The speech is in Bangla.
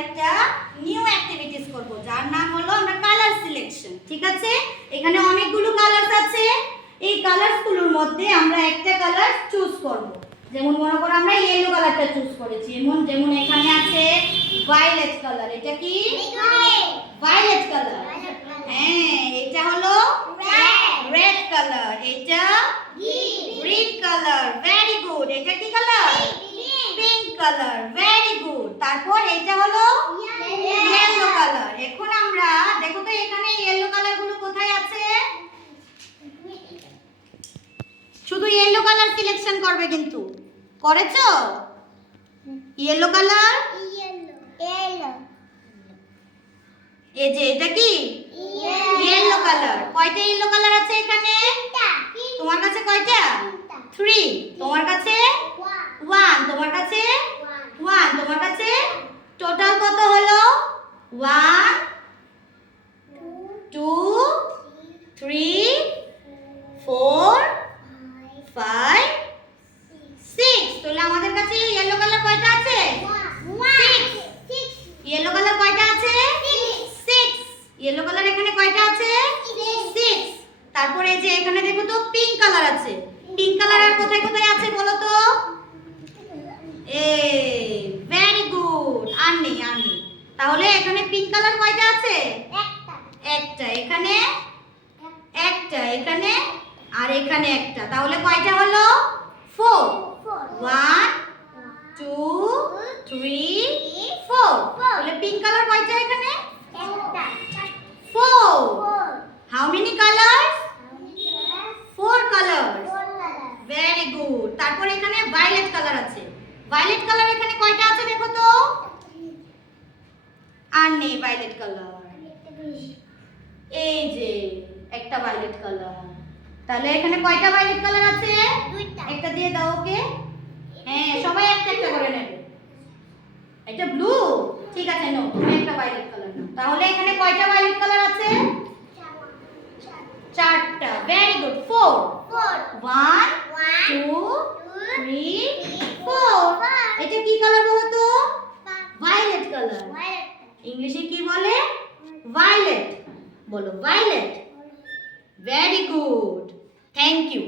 একটা নিউ অ্যাক্টিভিটিস করব যার নাম হলো আমরা কালার সিলেকশন। ঠিক আছে, এখানে অনেকগুলো কালারস আছে। এই কালারসগুলোর মধ্যে আমরা একটা কালার চুজ করব। যেমন মনে করো আমরা ইয়েলো কালারটা চুজ করেছি। যেমন এখানে আছে ভায়োলেট কালার। এটা কি ভায়োলেট কালার। হ্যাঁ, এটা হলো রেড কালার। এটা গ্রিন কালার। Very good. এটা কি colour? Pink colour. Very good. তারপর এটা হলো ইয়েলো কালার। এখন আমরা দেখো তো এখানে ইয়েলো কালারগুলো কোথায় আছে? শুধু ইয়েলো কালার সিলেকশন করবে কিন্তু। করেছো? ইয়েলো কালার, এই যে এটা কি ইয়েলো কালার। কয়টা ইয়েলো কালার আছে এখানে? তোমার কাছে কয়টা? 3। তোমার কাছে 1। তোমার কাছে 1। তোমার কাছে টোটাল কত হলো? 1 2 3 4 5 6। তাহলে আমাদের কাছে ইয়েলো কালার কয়টা আছে? 6। ইয়েলো কালার কয়টা আছে? 6। ইয়েলো কালার এখানে কয়টা আছে? 6। তারপরে এই যে এখানে দেখো তো পিঙ্ক কালার আছে। পিঙ্ক কালার আর কোথায় কোথায় আছে বলো তো? Very good. আর নেই। তাহলে এখানে পিঙ্ক কালার কয়টা আছে? একটা। এখানে একটা, এখানে আর এখানে একটা। তাহলে কয়টা হলো? 4। 1 2 3 4। তাহলে পিঙ্ক কালার কয়টা এখানে? 4। How many colours? 4 colours. Very good. তারপর এখানে ভায়োলেট কালার আছে। ভায়োলেট কালার এখানে কয়টা আছে দেখো তো? আর নেই ভায়োলেট কালার। এই যে একটা ভায়োলেট কালার। তাহলে এখানে কয়টা ভায়োলেট কালার আছে? একটা দিয়ে দাও ওকে। হ্যাঁ, সবাই একটা একটা করে নেবে। এটা ব্লু। ঠিক আছে, নাও তুমি একটা ভায়োলেট কালার নাও। তাহলে এখানে কয়টা ভায়োলেট কালার আছে? 4টা। Very good. 4 1 2 3 4। এটা কি কালার বলো তো? Violet colour. ইংলিশে কি বলে? ভায়োলেট। বলো violet. Very good. Thank you.